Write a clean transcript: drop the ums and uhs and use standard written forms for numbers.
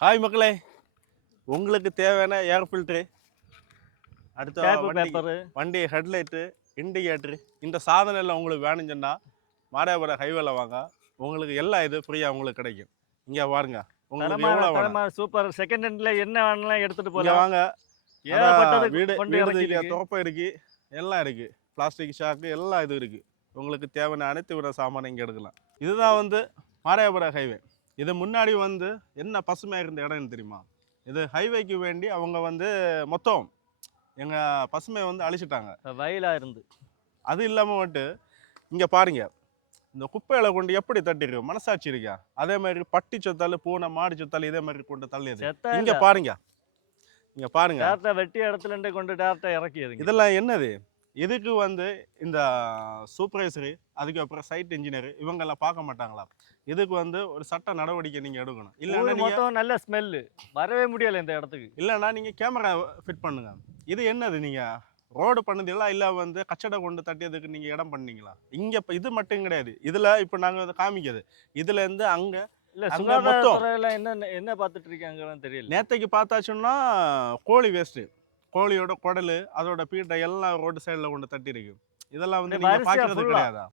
Hi மக்களே, உங்களுக்கு தேவையான ஏர் ஃபில்ட்ரு, அடுத்த வண்டி ஹெட்லைட்டு, இண்டிகேட்ரு, இந்த சாதனம் எல்லாம் உங்களுக்கு வேணும்னு சொன்னால் மாடாபுரம் ஹைவேல வாங்க. உங்களுக்கு எல்லா இது ஃப்ரீயாக உங்களுக்கு கிடைக்கும். இங்கே பாருங்க, உங்களுக்கு எவ்வளோ வேணும். சூப்பர். செகண்ட் ஹேண்ட்ல என்ன வேணாலும் எடுத்துட்டு இங்கே போகலாம். வாங்க. வீடு துறப்பம் இருக்குது, எல்லாம் இருக்குது. பிளாஸ்டிக் ஷாக்கு எல்லாம் இது இருக்குது. உங்களுக்கு தேவையான அனைத்து வித சாமான் இங்கே எடுக்கலாம். இதுதான் வந்து மாடாபுரம் ஹைவே. இது முன்னாடி வந்து என்ன பசுமையாக இருந்த இடம்னு தெரியுமா? இது ஹைவேக்கு வேண்டி அவங்க வந்து மொத்தம் எங்கள் பசுமையை வந்து அழிச்சிட்டாங்க, வயலாக இருந்து. அது இல்லாமல் வந்துட்டு இங்கே பாருங்க, இந்த குப்பைகளை கொண்டு எப்படி தட்டிருக்கு, மனசாட்சி இருக்கா? அதே மாதிரி பட்டி சொத்தால் பூனை மாடு சொத்தால் இதே மாதிரி கொண்டு தள்ளியது. இங்கே பாருங்க, இங்கே பாருங்க, டேரக்டா வெட்டி இடத்துல கொண்டு டேரக்டா இறக்கியது. இதெல்லாம் என்னது? இதுக்கு வந்து இந்த சூப்பர்வைசரு, அதுக்கப்புறம் சைட் இன்ஜினியர் இவங்கெல்லாம் பார்க்க மாட்டாங்களா? இதுக்கு வந்து ஒரு சட்ட நடவடிக்கை நீங்கள் எடுக்கணும். இல்லைன்னா மொத்தம் நல்ல ஸ்மெல்லு, வரவே முடியலை இந்த இடத்துக்கு. இல்லைன்னா நீங்கள் கேமரா ஃபிட் பண்ணுங்க. இது என்னது? நீங்கள் ரோடு பண்ணதெல்லா இல்லை வந்து கச்சடை கொண்டு தட்டியதுக்கு நீங்கள் இடம் பண்ணீங்களா? இங்கே இப்போ இது மட்டும் கிடையாது. இதில் இப்போ நாங்கள் வந்து காமிக்கிறது, இதுலேருந்து அங்கே இல்லை சுகாதாரத்துறையில் என்ன பார்த்துட்டு இருக்காங்கன்னு தெரியல. நேற்றைக்கு பார்த்தாச்சுன்னா கோழி வேஸ்ட்டு, கோழியோட குடல், அதோட பீட்டை எல்லாம் ரோடு சைடில் கொண்டு தட்டி இருக்கு. இதெல்லாம் வந்து நீங்கள் பார்க்கறது கிடையாதா?